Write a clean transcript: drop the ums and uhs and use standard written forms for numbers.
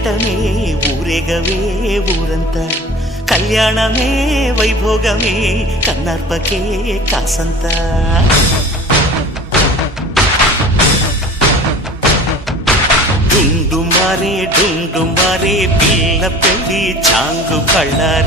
పెళ్లంటనే ఊరేగవే ఊరంతా కళ్యాణమే వైభోగమే కన్నార్పకే కాసంతా డుండుమారే పిల్ల పెళ్లి చాంగు కళ్ళారి